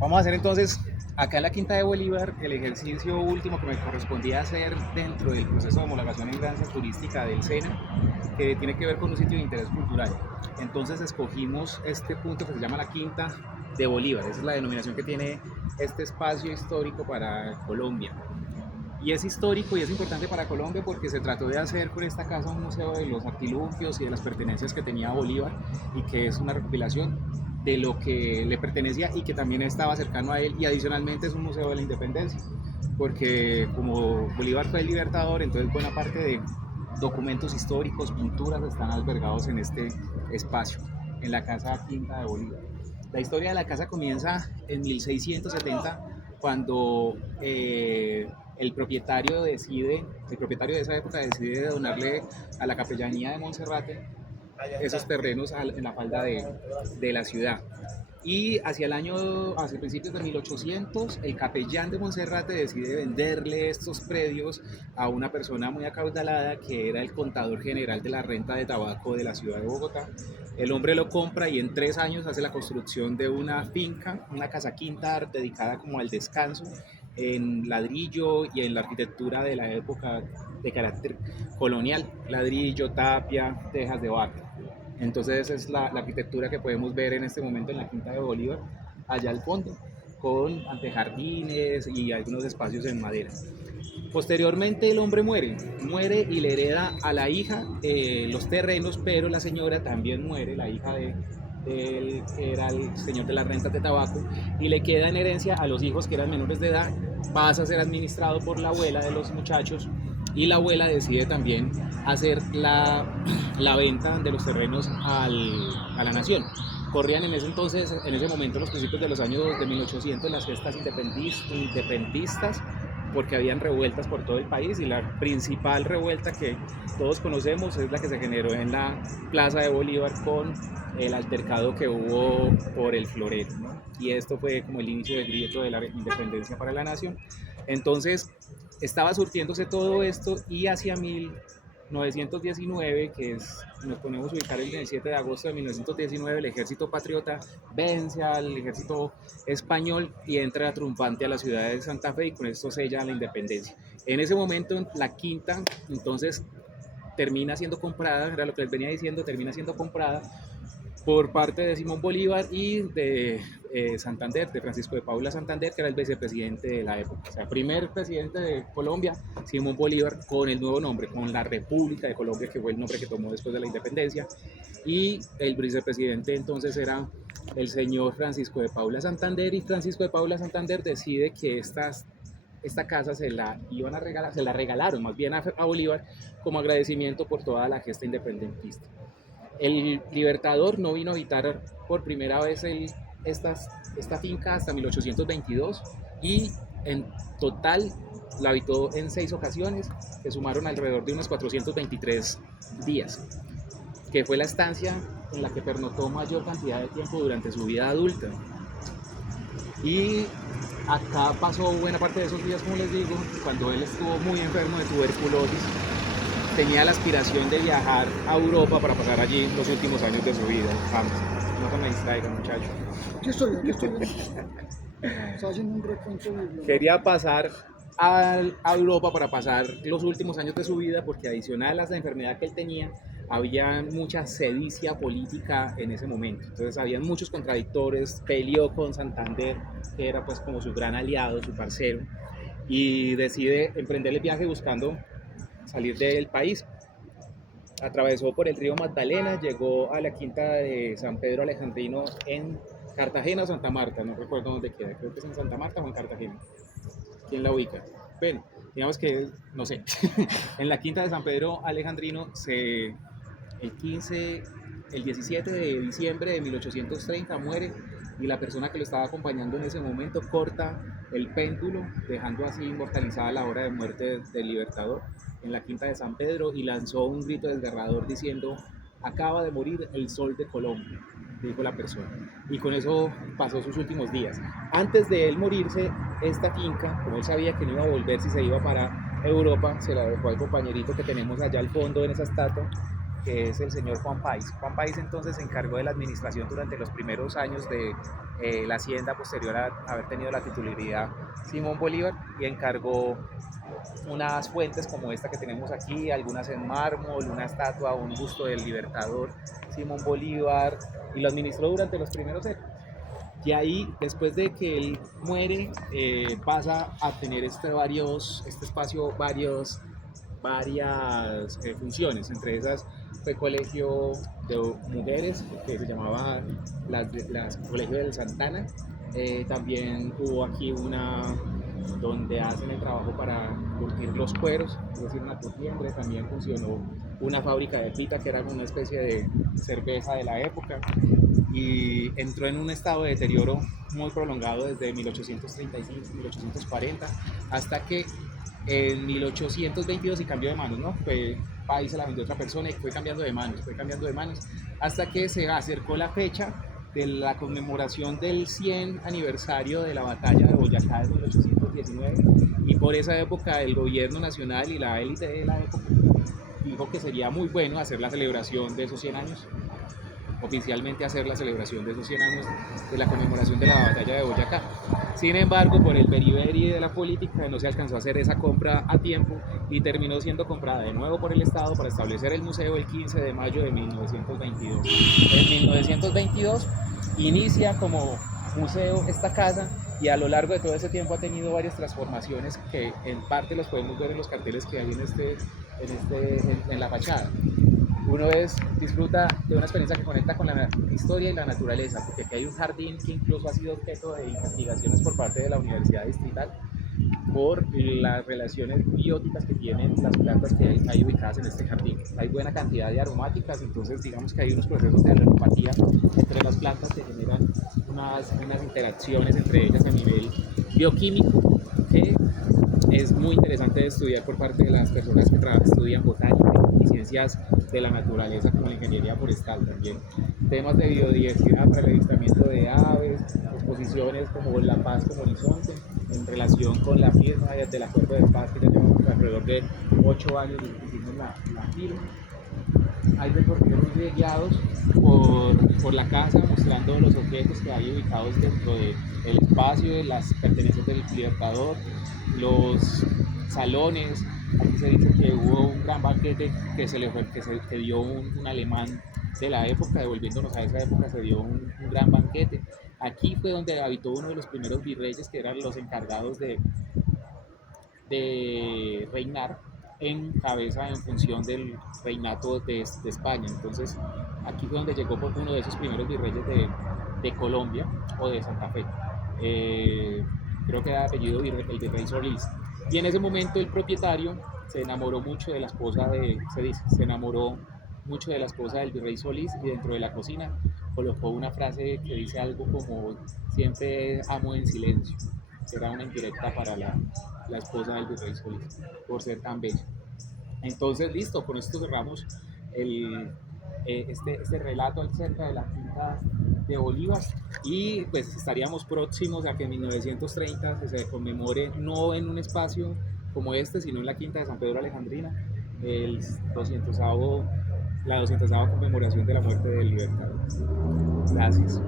Vamos a hacer entonces, acá en la Quinta de Bolívar, el ejercicio último que me correspondía hacer dentro del proceso de homologación en ganancia turística del SENA, que tiene que ver con un sitio de interés cultural. Entonces escogimos este punto que se llama la Quinta de Bolívar. Esa es la denominación que tiene este espacio histórico para Colombia. Y es histórico y es importante para Colombia porque se trató de hacer con esta casa un museo de los artilugios y de las pertenencias que tenía Bolívar, y que es una recopilación de lo que le pertenecía y que también estaba cercano a él, y adicionalmente es un museo de la independencia porque como Bolívar fue el libertador, entonces buena parte de documentos históricos, pinturas están albergados en este espacio, en la Casa Quinta de Bolívar. La historia de la casa comienza en 1670, cuando el propietario de esa época decide donarle a la capellanía de Monserrate esos terrenos en la falda de la ciudad. Y hacia principios de 1800, el capellán de Monserrate decide venderle estos predios a una persona muy acaudalada que era el contador general de la renta de tabaco de la ciudad de Bogotá. El hombre lo compra y en 3 años hace la construcción de una finca, una casa quinta dedicada como al descanso, en ladrillo y en la arquitectura de la época de carácter colonial, ladrillo, tapia, tejas de vaca. Entonces esa es la arquitectura que podemos ver en este momento en la Quinta de Bolívar, allá al fondo, con antejardines y algunos espacios en madera. Posteriormente el hombre muere y le hereda a la hija los terrenos, pero la señora también muere, la hija de él, que era el señor de las rentas de tabaco, y le queda en herencia a los hijos que eran menores de edad. Pasa a ser administrado por la abuela de los muchachos, y la abuela decide también hacer la venta de los terrenos a la nación. Corrían en ese entonces, en ese momento, los principios de los años de 1800, las fiestas independentistas, porque habían revueltas por todo el país, y la principal revuelta que todos conocemos es la que se generó en la Plaza de Bolívar con el altercado que hubo por el florero, ¿no? Y esto fue como el inicio del grito de la independencia para la nación. Entonces estaba surtiéndose todo esto, y hacia 1919, nos ponemos a ubicar el 17 de agosto de 1919, el ejército patriota vence al ejército español y entra triunfante a la ciudad de Santa Fe, y con esto sella la independencia. En ese momento la Quinta entonces termina siendo comprada, era lo que les venía diciendo, termina siendo comprada por parte de Simón Bolívar y de Santander, de Francisco de Paula Santander, que era el vicepresidente de la época. O sea, primer presidente de Colombia, Simón Bolívar, con el nuevo nombre, con la República de Colombia, que fue el nombre que tomó después de la independencia. Y el vicepresidente entonces era el señor Francisco de Paula Santander, y Francisco de Paula Santander decide que esta casa se la regalaron más bien a Bolívar como agradecimiento por toda la gesta independentista. El Libertador no vino a habitar por primera vez esta finca hasta 1822, y en total la habitó en 6 ocasiones, que sumaron alrededor de unos 423 días, que fue la estancia en la que pernoctó mayor cantidad de tiempo durante su vida adulta. Y acá pasó buena parte de esos días, como les digo, cuando él estuvo muy enfermo de tuberculosis. Tenía la aspiración de viajar a Europa para pasar allí los últimos años de su vida. Vamos, no se me distraigan, muchachos. Aquí estoy. Está haciendo un recuento de... Quería pasar a Europa para pasar los últimos años de su vida, porque adicional a la enfermedad que él tenía, había mucha sedicia política en ese momento. Entonces había muchos contradictores, peleó con Santander, que era pues como su gran aliado, su parcero, y decide emprender el viaje buscando salir del país. Atravesó por el río Magdalena, llegó a la Quinta de San Pedro Alejandrino en Cartagena o Santa Marta, no recuerdo dónde queda, creo que es en Santa Marta o en Cartagena. ¿Quién la ubica? Bueno, digamos que, no sé, en la Quinta de San Pedro Alejandrino, el 17 de diciembre de 1830 muere, y la persona que lo estaba acompañando en ese momento corta el péndulo, dejando así inmortalizada la hora de muerte del Libertador en la Quinta de San Pedro, y lanzó un grito desgarrador diciendo: acaba de morir el sol de Colombia, dijo la persona, y con eso pasó sus últimos días. Antes de él morirse, esta finca, como él sabía que no iba a volver si se iba para Europa, se la dejó al compañerito que tenemos allá al fondo en esa estatua, que es el señor Juan Páez. Juan Páez entonces se encargó de la administración durante los primeros años de la hacienda posterior a haber tenido la titularidad Simón Bolívar, y encargó unas fuentes como esta que tenemos aquí, algunas en mármol, una estatua, un busto del libertador Simón Bolívar, y lo administró durante los primeros años. Y ahí, después de que él muere, pasa a tener este espacio varias funciones. Entre esas fue colegio de mujeres, que se llamaba Colegio del Santana. También hubo aquí una donde hacen el trabajo para curtir los cueros, es decir, una curtiembre. También funcionó una fábrica de pita, que era una especie de cerveza de la época, y entró en un estado de deterioro muy prolongado desde 1835-1840 hasta que en 1822 y cambió de manos, ¿no? Páez se la vendió a otra persona y fue cambiando de manos, hasta que se acercó la fecha de la conmemoración del 100 aniversario de la batalla de Boyacá de 1819, y por esa época el gobierno nacional y la élite de la época dijo que sería muy bueno hacer la celebración de esos 100 años, oficialmente hacer la celebración de esos 100 años de la conmemoración de la batalla de Boyacá. Sin embargo, por el beriberi de la política no se alcanzó a hacer esa compra a tiempo y terminó siendo comprada de nuevo por el Estado para establecer el museo el 15 de mayo de 1922. En 1922 inicia como museo esta casa, y a lo largo de todo ese tiempo ha tenido varias transformaciones que en parte los podemos ver en los carteles que hay en la fachada. Uno disfruta de una experiencia que conecta con la historia y la naturaleza, porque aquí hay un jardín que incluso ha sido objeto de investigaciones por parte de la Universidad Distrital por las relaciones bióticas que tienen las plantas que hay ubicadas en este jardín. Hay buena cantidad de aromáticas, entonces digamos que hay unos procesos de alopatía entre las plantas que generan unas interacciones entre ellas a nivel bioquímico, que es muy interesante de estudiar por parte de las personas que estudian botánica y ciencias de la naturaleza, como la ingeniería forestal también. Temas de biodiversidad para el avistamiento de aves, exposiciones como La Paz como horizonte, en relación con la firma del Acuerdo de Paz, que ya llevamos alrededor de 8 años desde que hicimos la firma. Hay recorridos guiados por la casa, mostrando los objetos que hay ubicados dentro del espacio, las pertenencias del libertador, los salones. Aquí se dice que hubo un gran banquete que dio un alemán de la época, devolviéndonos a esa época, se dio un gran banquete. Aquí fue donde habitó uno de los primeros virreyes, que eran los encargados de reinar en función del reinato de España. Entonces aquí fue donde llegó por uno de esos primeros virreyes de Colombia o de Santa Fe. Creo que era apellido el virrey Solís. Y en ese momento el propietario se enamoró mucho de la esposa del virrey Solís, y dentro de la cocina colocó una frase que dice algo como: siempre amo en silencio. Era una indirecta para la esposa del virrey Solís, por ser tan bella. Entonces, listo, con esto cerramos este relato acerca de la quinta de Bolívar, y pues estaríamos próximos a que en 1930 se conmemore, no en un espacio como este, sino en la quinta de San Pedro Alejandrina, la 200ª conmemoración de la muerte del libertador. Gracias.